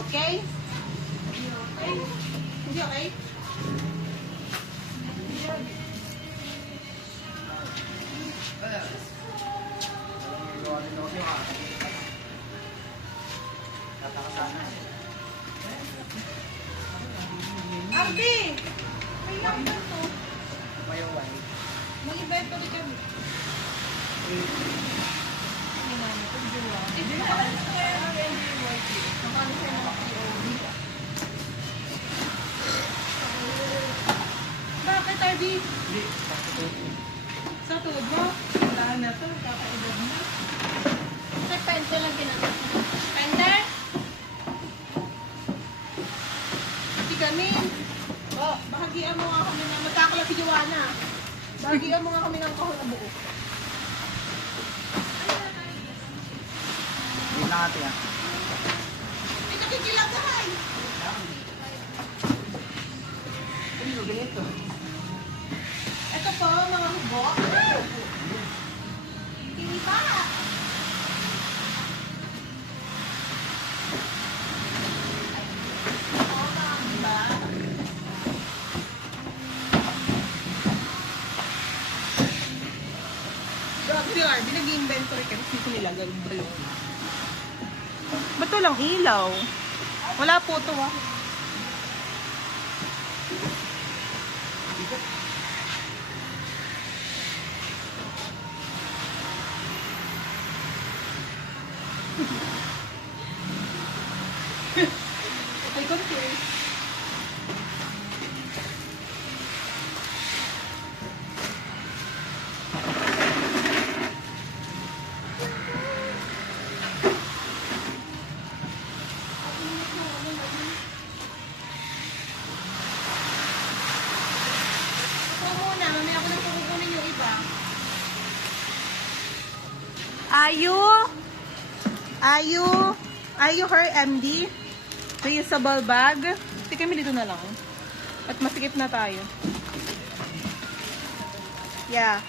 okay? Hindi okay? Ardi! May lang ba ito? Mag-invento rin kami. Bakit, Ardi? Sa tulog mo? Wala na to, kakaedad na. Sa pencil lang ginagawa. Pender? Hindi kami. Oh, bahagian mo nga kami na magkakala si Joanna. Bahagian mo nga kami ng kahon na buo. Hindi na natin yan. Ito kikilagahay. Ano ganito? Ito po, mga hubok. Hindi pa. Grabe yun, binag-inventory kasi dito nilagay yung balon. Ba't walang ilaw? Wala po ito ah. I confused. Are you her MD? Reusable bag? Hindi kami dito na lang. At masikip na tayo. Yeah.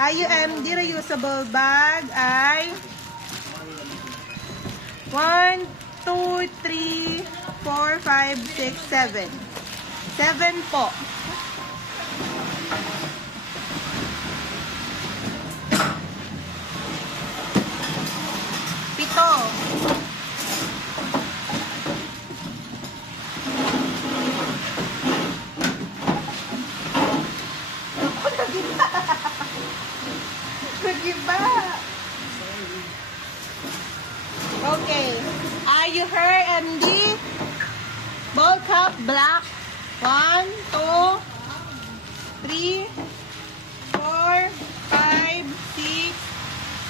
IUMD reusable bag ay 1, 2, 3, 4, 5, 6, 7. 7 po. Pito. Nagiba. Okay. Are you her MD? Ball cup black. 1, 2, 3, 4, 5, 6,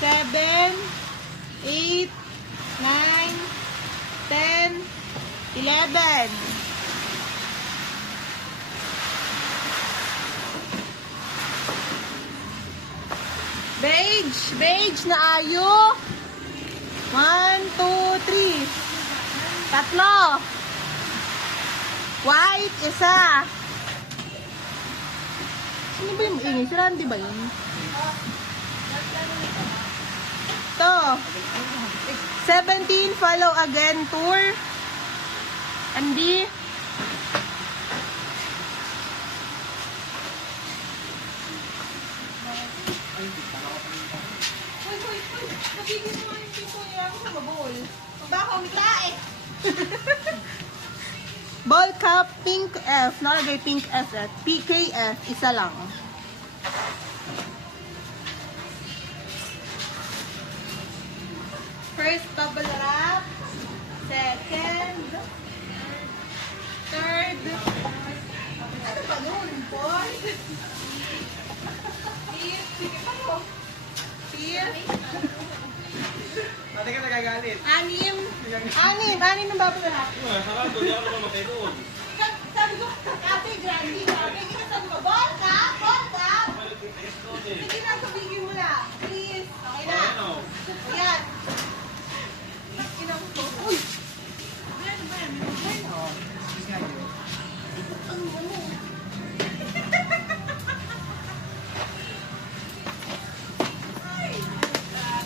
7, 8, 9, 10, 11. Beige na ayo. 1, 2, 3. Tatlo. White, isa. Sino ba yung ingay? Si Randy ba yun? Ito. 17, follow again tour. Andy. Nabigyan mo yung piso niya ako sa mabol. Baka umitae. Ball cup, pink F. Nalagay pink F at PKF. Isa lang. First, bubble wrap. Second. Third. Ano ba nun? Fourth. Fifth. Sige pa mo. Fifth. Pati ka nagagalit. Anim ang bubble wrap. Sarado, di ako naman kayo doon. Sabi ko, ate, Grandi, kita sabi ko, ball cup. Sige na, sabihin mo na. Please. Okay na. Ayan. Inang ko. Uy! Ano ba yan? Ang ano? Ay!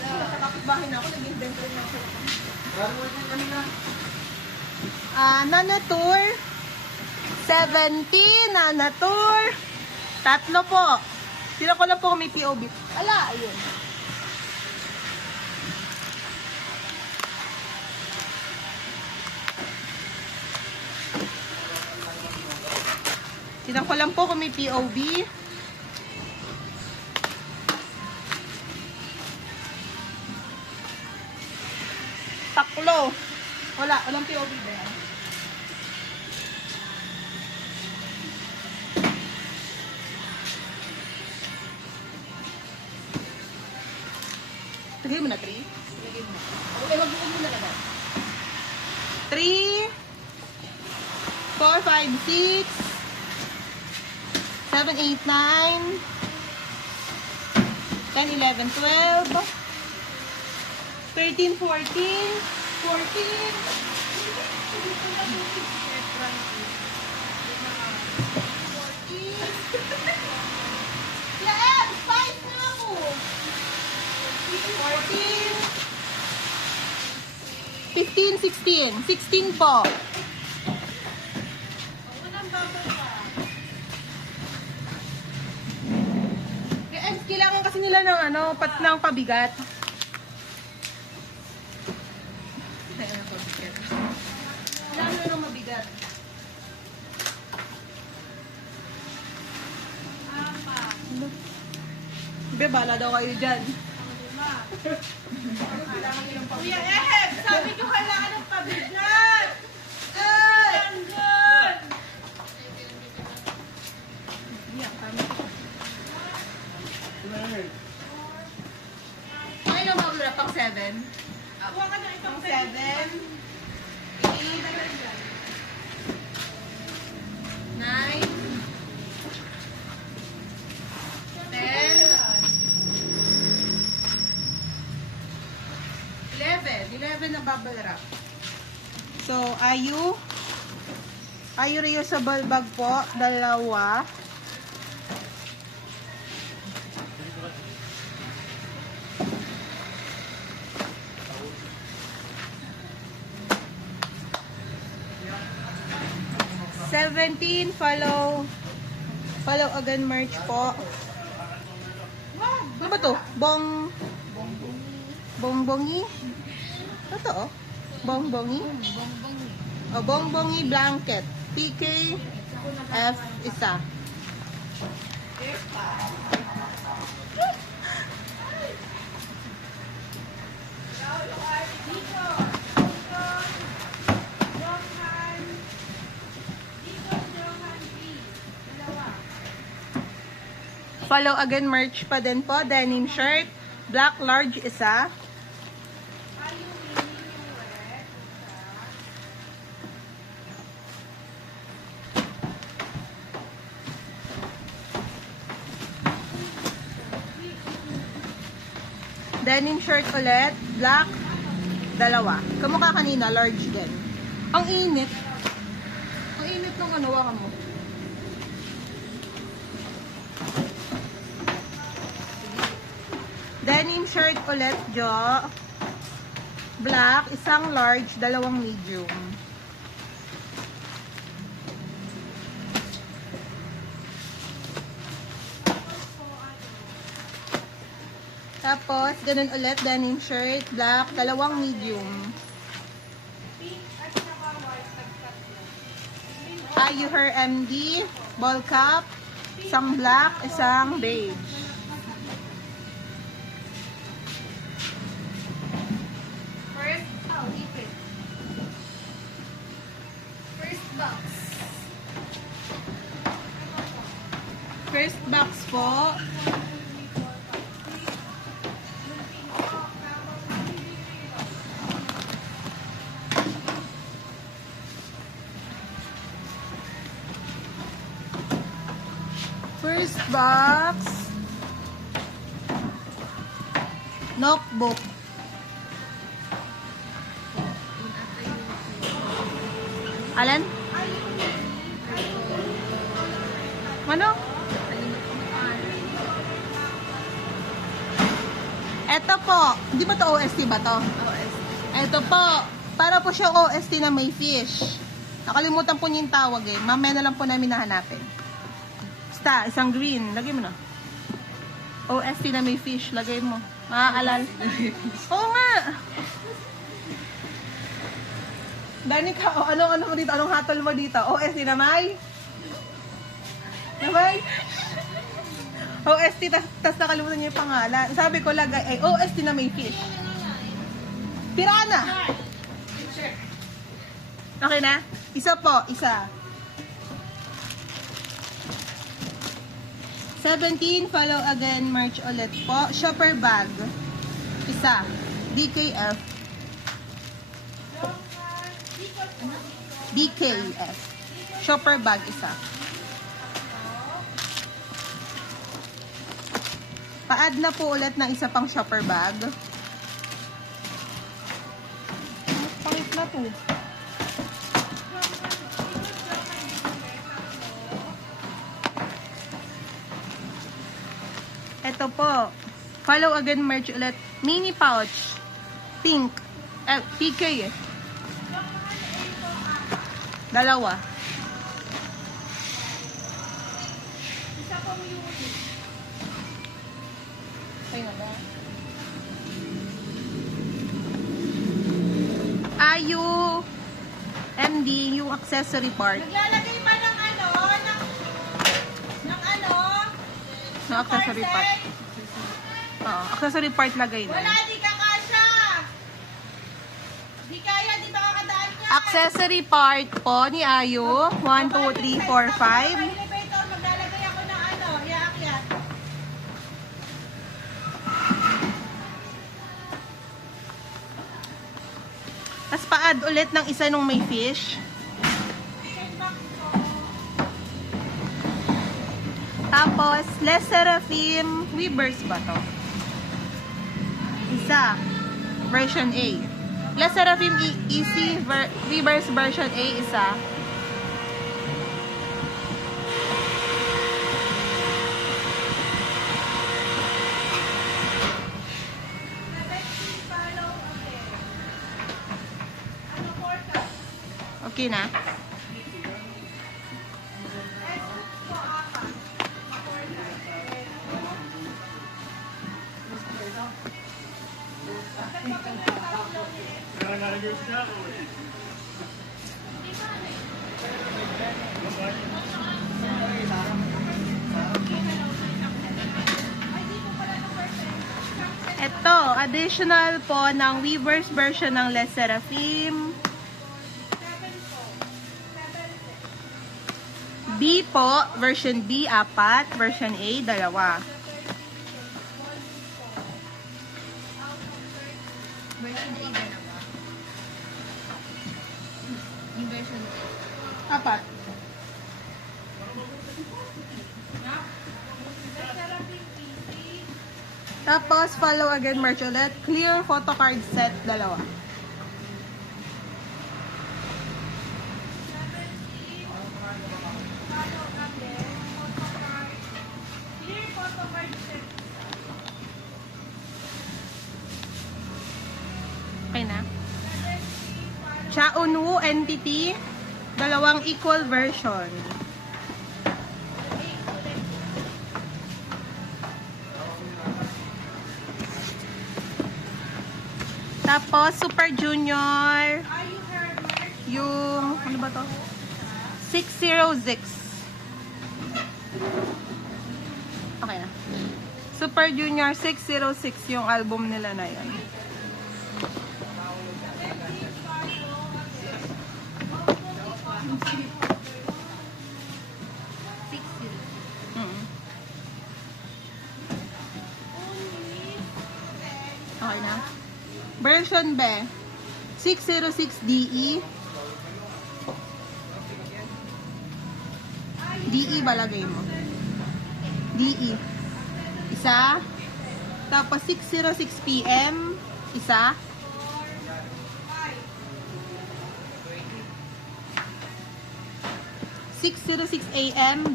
Sa kapitbahay na ako, nag-invento rin ako. Parang mo ito kanina. Nana Tour. 70, Nana Tour. 3 po. Sila ko lang po kung may POB. Ala, ayun. Sila ko lang po kung may POB. Taklo. Walang POB ba yan? Lagay mo na 3? Lagay mo na. Okay, mag-uun mo na agad. 3, 4, 5, 6, 7, 8, 9, 10, 11, 12, 13, 14, 14, Yael, 5 na ako. 14, 15, 16. 16 po. Kailangan kasi nila ng ng pabigat. Kailangan nila ng mabigat. Bebe, bala daw kayo dyan. Kuya Eheb, sabi ko kailangan ng pabigat. Ay, no, mabula pang 7. Kuha ka na itong 7. 8. 9. 10. 11 na bubble wrap. So, ayu reusable bag po, 2. $17, follow again merch po. Ano ba to? Bongbongi? Ito oh. Bongbongi? O, bongbongi blanket. PK F isa. Follow again merch pa din po. Denim shirt. Black large isa. Denim shirt ulit. Black. 2. Kamukha kanina. Large din. Ang init. Ang init ng waka mo. Denim shirt ulit, Jo. Black, 1 large, 2 medium. Tapos, ganun ulit, denim shirt, black, 2 medium. Ayu Her MD, ball cap, 1 black, 1 beige. First box po. First box. Notebook. Alin? Ano? Ito po. Di ba to OST ba to? OST. Ito po. Para po siya OST na may fish. Nakalimutan po niya yung tawag eh. Mamaya na lang po namin nahanapin. Basta, isang green. Lagay mo na. OST na may fish. Lagay mo. Maaalala. Oo nga. Danica, ano mo dito? Anong hatol mo dito? OST na may? Na may? OST, tas nakalimutan niya yung pangalan. Sabi ko lagay, ay OST na may fish. Piranha! Okay na? Isa po, isa. 17, follow again, merch ulit po. Shopper bag. Isa. DKF. DKF. Shopper bag, isa. Pa-add na po ulit ng isa pang shopper bag. Pangit na po. Ito po. Follow again merch ulit. Mini pouch. Pink. PK eh. Dalawa. Ayu MD, yung accessory part. Naglalagay ba ng No, accessory part. Oo, accessory part lagay na. Wala, di ka kasha. Di kaya, di ba kakadaan niya? Accessory part po ni Ayu. 1, 2, 3, 4, 5. Elevator, maglalagay ako ng iaakyat. Tapos pa-add ulit ng isa nung may fish. Tapos, Les Seraphim Weavers ba to? Isa. Version A. Les Seraphim Easy Weavers version A, isa. Okay na. Ito, additional po ng Weavers version ng Les Seraphim. B po, version B, 4. Version A, 2. Version A, dalawa. Yung version A. 4. Tapos, follow again merch ulit. Clear photo card set, 2. Okay na. Chaunwoo entity, 2 equal version. Tapos, Super Junior, yung, ano ba to? 606. Okay na. Super Junior 606 yung album nila na yun. Okay na. Version B, 606 DE. DE ba lagay mo? DE. Isa. Tapos 606 PM. Isa. $6:06 AM, 2.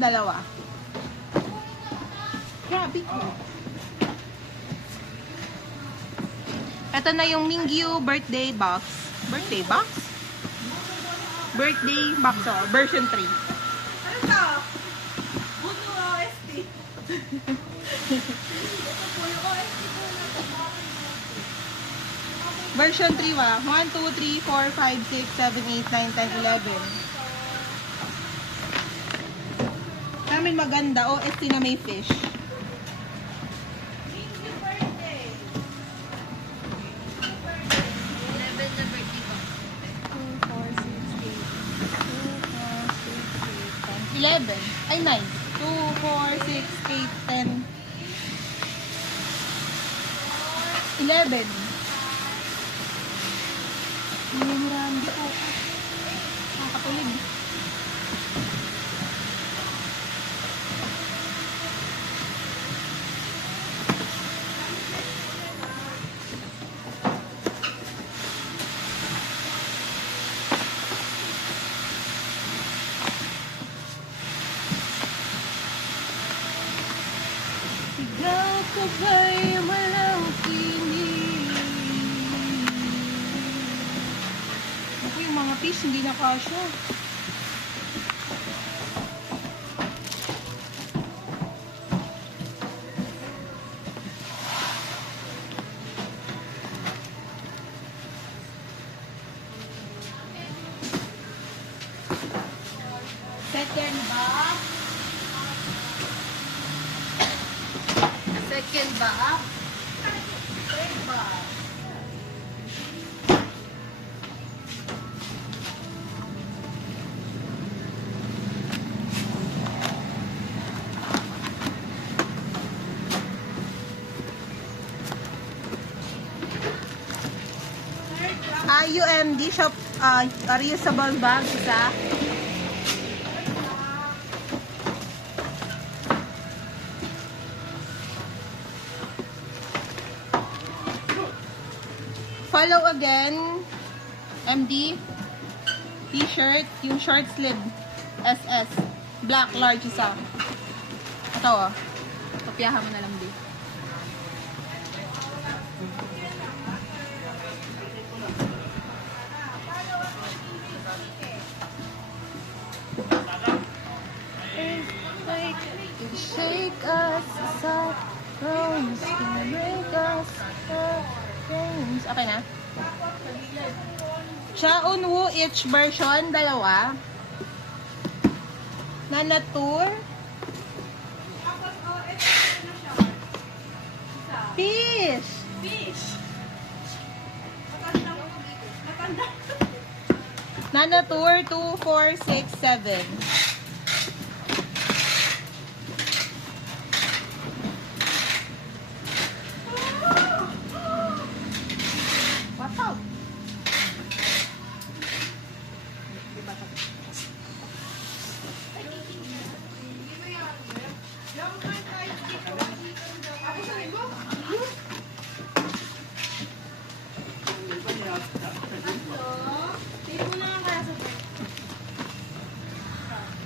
Grabe ko. Ito na yung Mingyu birthday box. Birthday box? Birthday box, oh. Version 3. Ano to? Buto OST. Ito po yung OST po na to. Version 3 ba? 1, 2, 3, 4, 5, 6, 7, 8, 9, 10, 11. Namin maganda. OST na may fish. Happy birthday. 11 na birthday ko. 2, 4, 6, 8, 2, 4, 6, 8, 10, 11. Ay, 9. 2, 4, 6, 8, 10. 11. Marami po. Nakakatulig. Sigaw ko ba'y walang tinig? Ako yung mga fish, hindi na kasya. Second box. Second box. Third box. UMD shop, reusable bag, isa. Follow again, MD, t-shirt, yung short sleeve, SS, black large isa. Ito oh, papiyahan mo na lang din. Shake us aside, promise to break us games. Okay na? Chaunwoo each version, dalawa. Nana Tour. Fish! Fish. Matanda mo. Matanda. Nana Tour 2, 4, 6, 7. Wow!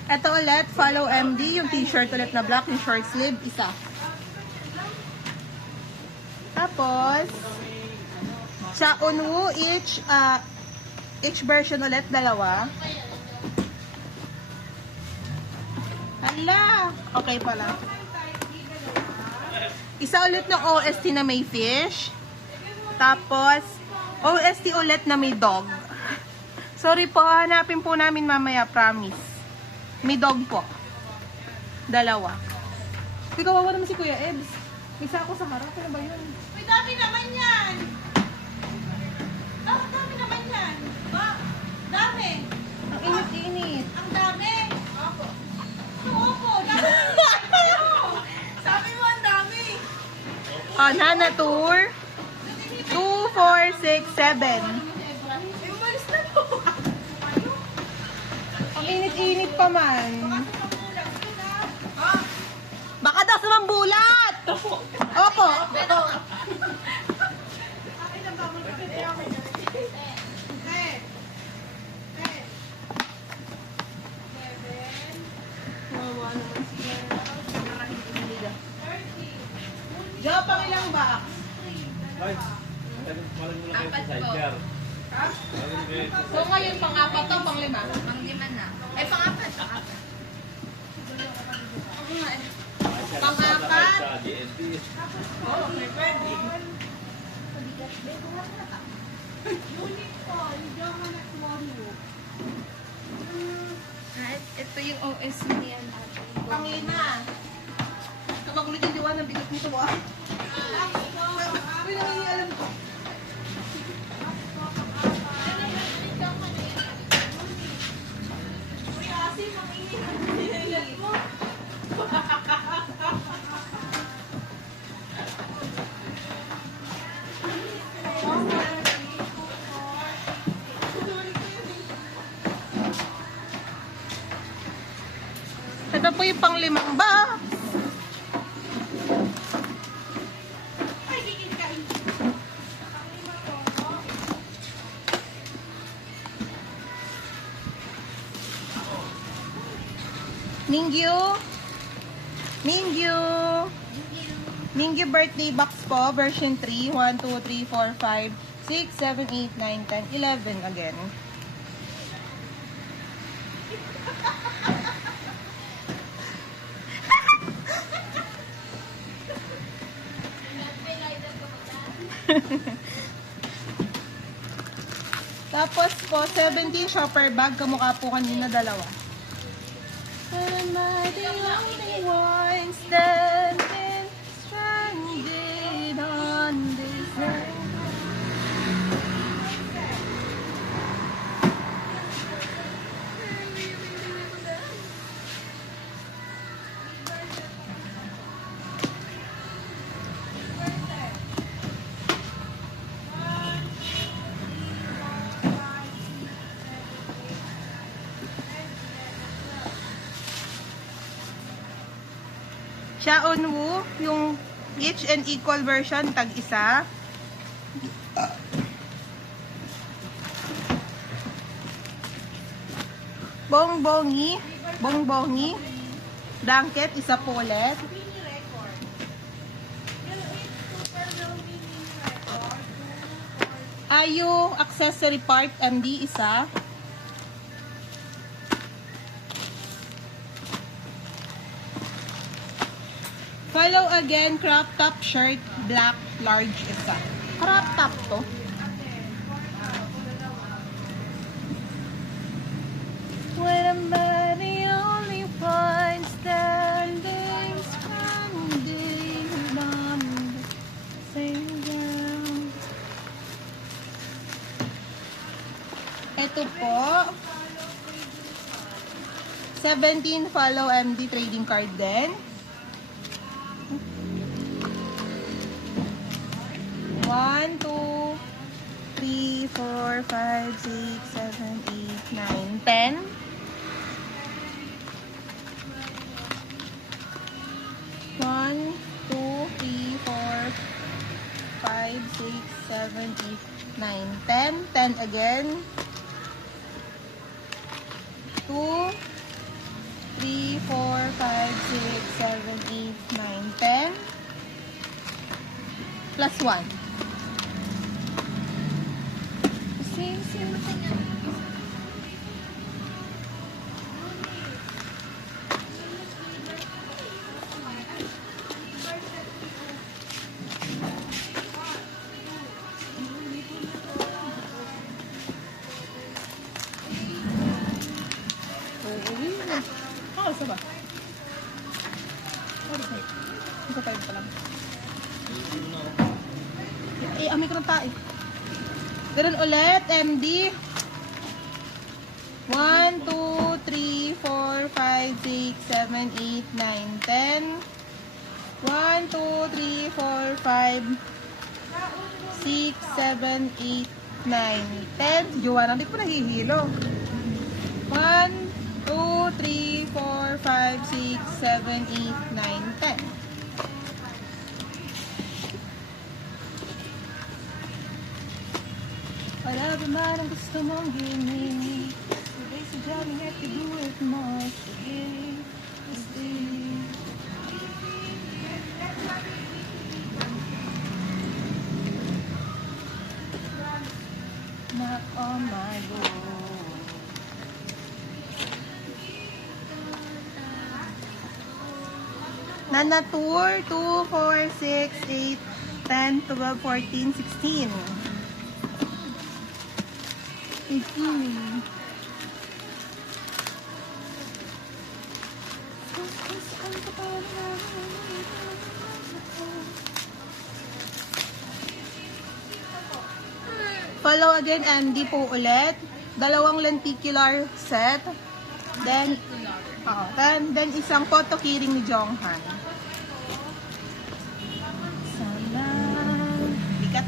Ito ulit, follow MD, yung t-shirt ulit na black, yung short sleeve, isa. Tapos, sa Unwoo, each version ulit, dalawa. Hala! Okay pala. Isa ulit ng OST na may fish. Tapos, OST ulit na may dog. Sorry po, hanapin po namin mamaya, promise. May dog po. Dalawa. Hindi kawawa naman si Kuya Ebs. Isa ako sa harap. Ano ba yun? May dami naman yan. Dami naman yan. Ba? Dami. Ang init-init. Ang dami. Opo. Opo. Dami. Sabi mo ang dami. Oh, Nana Tour. 2, 4, 6, 7. Umalis na po. Ang init-init pa man. Baka daw sumambulat. Opo. Opo. Joe, pang ilang box? Ay, malang mo lang kayo sa sidecar. So ngayon, pang-apat to, pang-lima? Pang-lima na. Ay, pang-apat. Pang-apat? Sa DNP. Oo, may pwede. Ito yung OS niya natin. Pang-lima. Kapag ulit yung diwa, ng bigot nito ah. Uy, nangingialam ko. Ito po yung pang-limang box. Mingyu. Mingyu. Mingyu birthday box po, version 3. 1, 2, 3, 4, 5, 6, 7, 8, 9, 10, 11 again. Tapos po, 17 shopper bag. Kamukha po kanina, dalawa. Am I the only one standing stranded on this land? Xiaowu, yung each and equal version, tag-isa. Bongbongi, bongbongi. Blanket, isa po ulit. Ayu, accessory part, MD, isa. Follow again, crop top shirt, black, large, isa. Crop top to. When am I the only one standing on the same ground? Ito po. 17 follow MD trading card din. 1, 2, 3, 4, 5, 6, 7, 8, 9, 10. 1, 2, 3, 4, 5, 6, 7, 8, 9, 10. 10 again. 2, 3, 4, 5, 6, 7, 8, 9, 10. Plus 1. Oh, isa ba? Ito pa lang. Eh, amin ko ng tae. Ganun ulit, MD. 1, 2, 3, 4, 5, 6, 7, 8, 9, 10. 1, 2, 3, 4, 5, 6, 7, 8, 9, 10. Jowa, hindi po nahihilo. 1, 2, 3, 4, 5, 6, 7, 8, 9, 10. Wala ba man ang gusto mong gini? Sabay sa jamming at do it mo. Sige, stay. Knock on my door. Nana Tour, 2, 4, 6, 8, 10, 12, 14, 16. 18. Follow again, Andy po ulit. Dalawang lenticular set. Then, then isang photo keyring ni Jonghan. Sana. Bigat.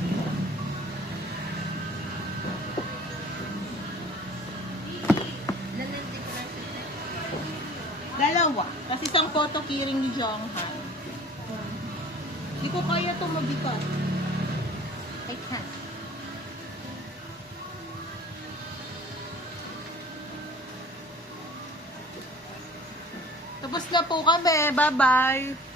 Dalawa. Kasi isang photo keyring ni Jonghan. Hindi ko kaya ito mabigat. I can't. Tapos na po kami. Bye-bye.